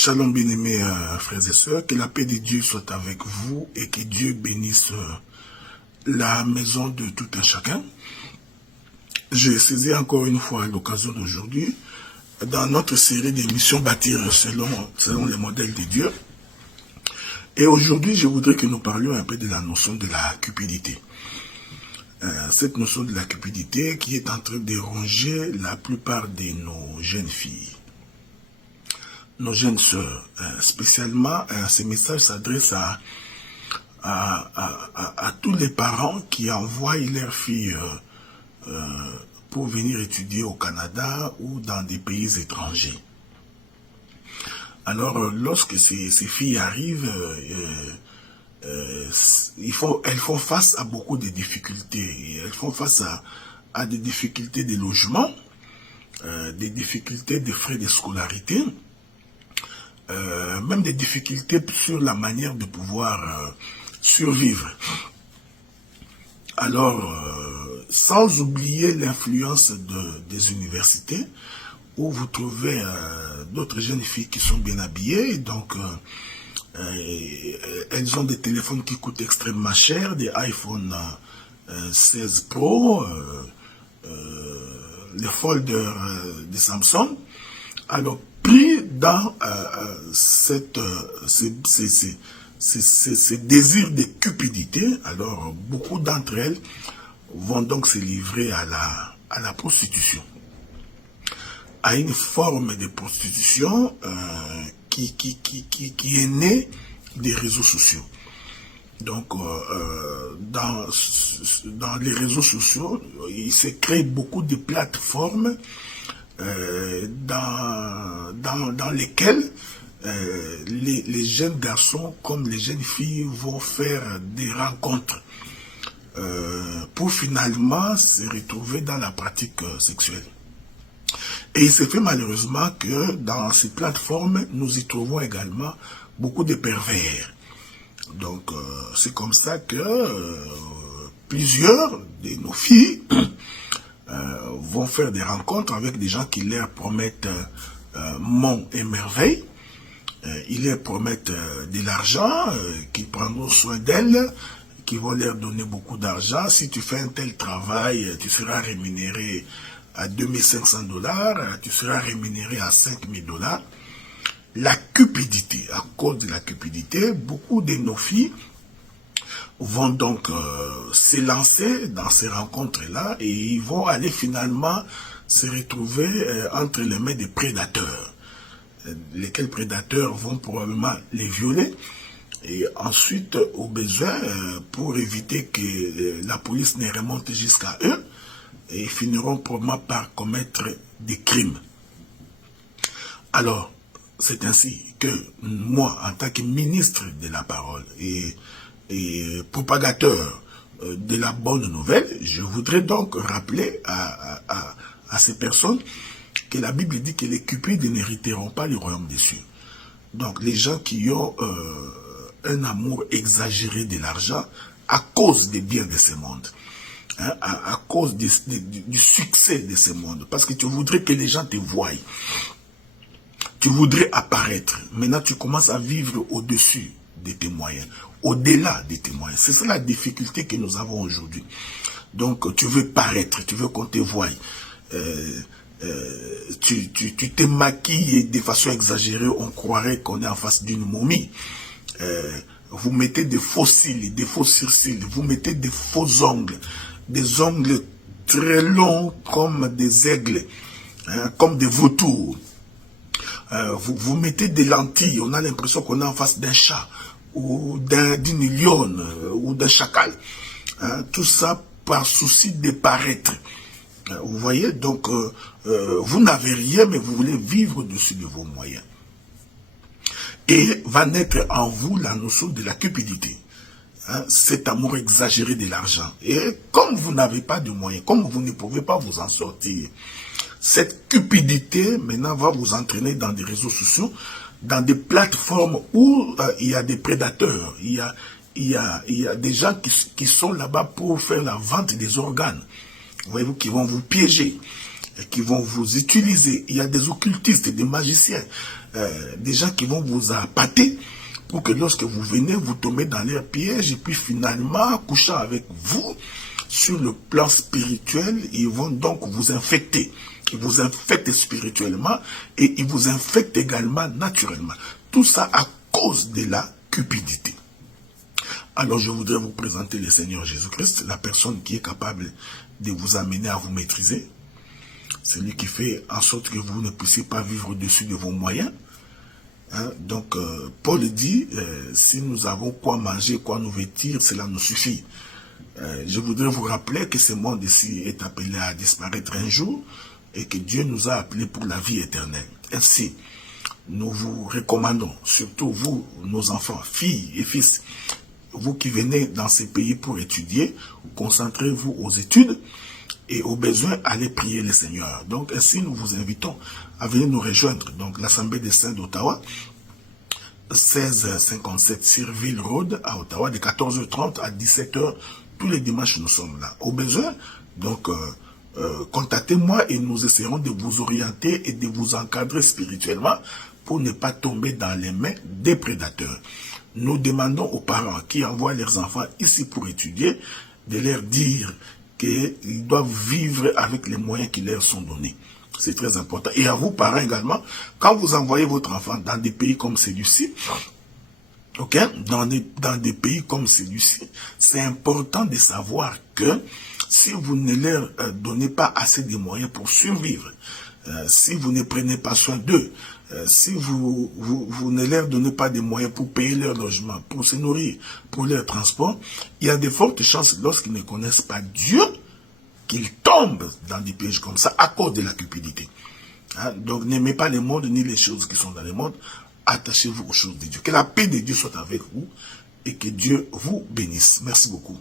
Shalom bien-aimés frères et sœurs, que la paix de Dieu soit avec vous et que Dieu bénisse la maison de tout un chacun. J'ai saisi encore une fois l'occasion d'aujourd'hui dans notre série d'émissions Bâtir selon les modèles de Dieu. Et aujourd'hui, je voudrais que nous parlions un peu de la notion de la cupidité. Cette notion de la cupidité qui est en train de ronger la plupart de nos jeunes filles, nos jeunes sœurs. Spécialement, ces messages s'adressent à tous les parents qui envoient leurs filles pour venir étudier au Canada ou dans des pays étrangers. Alors, lorsque ces filles arrivent, elles font face à beaucoup de difficultés. Elles font face à des difficultés de logement, des difficultés de frais de scolarité, même des difficultés sur la manière de pouvoir survivre. Alors, sans oublier l'influence des universités, où vous trouvez d'autres jeunes filles qui sont bien habillées, donc elles ont des téléphones qui coûtent extrêmement cher, des iPhone 16 Pro, les folders de Samsung. Alors, pris dans ces désirs de cupidité, alors beaucoup d'entre elles vont donc se livrer à la prostitution, à une forme de prostitution qui est née des réseaux sociaux. Donc, dans les réseaux sociaux, il s'est créé beaucoup de plateformes dans lesquelles les jeunes garçons comme les jeunes filles vont faire des rencontres pour finalement se retrouver dans la pratique sexuelle. Et il se fait malheureusement que dans ces plateformes, nous y trouvons également beaucoup de pervers. Donc, c'est comme ça que plusieurs de nos filles vont faire des rencontres avec des gens qui leur promettent monts et merveilles. Ils leur promettent de l'argent, qui prendront soin d'elles, qui vont leur donner beaucoup d'argent. Si tu fais un tel travail, tu seras rémunéré à 2500 $, tu seras rémunéré à 5000 $. La cupidité, à cause de la cupidité, beaucoup de nos filles vont donc s'élancer dans ces rencontres-là et ils vont aller finalement se retrouver entre les mains des prédateurs, lesquels prédateurs vont probablement les violer et ensuite, au besoin, pour éviter que la police ne remonte jusqu'à eux, et finiront probablement par commettre des crimes. Alors, c'est ainsi que moi, en tant que ministre de la parole et propagateur de la bonne nouvelle, je voudrais donc rappeler à ces personnes que la Bible dit que les cupides n'hériteront pas le royaume des cieux. Donc, les gens qui ont un amour exagéré de l'argent à cause des biens de ce monde, à cause du succès de ce monde, parce que tu voudrais que les gens te voient, tu voudrais apparaître. Maintenant, tu commences à vivre au-dessus de tes moyens, au-delà de tes moyens. C'est ça la difficulté que nous avons aujourd'hui. Donc, tu veux paraître, tu veux qu'on te voie. Tu te maquilles de façon exagérée, on croirait qu'on est en face d'une momie. Vous mettez des faux cils, des faux sourcils, vous mettez des faux ongles, des ongles très longs comme des aigles, comme des vautours. Vous mettez des lentilles, on a l'impression qu'on est en face d'un chat, ou d'une lionne, ou d'un chacal. Tout ça par souci de paraître. Vous voyez, donc, vous n'avez rien, mais vous voulez vivre au-dessus de vos moyens. Et va naître en vous la notion de la cupidité. Cet amour exagéré de l'argent. Et comme vous n'avez pas de moyens, comme vous ne pouvez pas vous en sortir, cette cupidité maintenant va vous entraîner dans des réseaux sociaux, dans des plateformes où il y a des prédateurs, il y a des gens qui sont là-bas pour faire la vente des organes. Voyez-vous, qui vont vous piéger. qui vont vous utiliser. Il y a des occultistes, des magiciens, des gens qui vont vous appâter pour que lorsque vous venez, vous tombez dans leur piège et puis finalement, couchant avec vous, sur le plan spirituel, ils vont donc vous infecter. Ils vous infectent spirituellement et ils vous infectent également naturellement. Tout ça à cause de la cupidité. Alors je voudrais vous présenter le Seigneur Jésus-Christ, la personne qui est capable de vous amener à vous maîtriser. C'est lui qui fait en sorte que vous ne puissiez pas vivre au-dessus de vos moyens. Hein? Donc Paul dit, si nous avons quoi manger, quoi nous vêtir, cela nous suffit. Je voudrais vous rappeler que ce monde ici est appelé à disparaître un jour et que Dieu nous a appelés pour la vie éternelle. Ainsi, nous vous recommandons, surtout vous, nos enfants, filles et fils, vous qui venez dans ces pays pour étudier, concentrez-vous aux études et au besoin, allez prier le Seigneur. Donc ainsi, nous vous invitons à venir nous rejoindre. Donc l'Assemblée des Saints d'Ottawa, 1657 Sirville Road à Ottawa, de 14h30 à 17h. Tous les dimanches, nous sommes là. Au besoin, donc, contactez-moi et nous essaierons de vous orienter et de vous encadrer spirituellement pour ne pas tomber dans les mains des prédateurs. Nous demandons aux parents qui envoient leurs enfants ici pour étudier de leur dire qu'ils doivent vivre avec les moyens qui leur sont donnés. C'est très important. Et à vous, parents également, quand vous envoyez votre enfant dans des pays comme celui-ci, okay, dans des pays comme celui-ci, c'est important de savoir que si vous ne leur donnez pas assez de moyens pour survivre, si vous ne prenez pas soin d'eux, si vous ne leur donnez pas de moyens pour payer leur logement, pour se nourrir, pour leur transport, il y a de fortes chances, lorsqu'ils ne connaissent pas Dieu, qu'ils tombent dans des pièges comme ça à cause de la cupidité. Hein? Donc n'aimez pas le monde ni les choses qui sont dans le monde, attachez-vous aux choses de Dieu. Que la paix de Dieu soit avec vous et que Dieu vous bénisse. Merci beaucoup.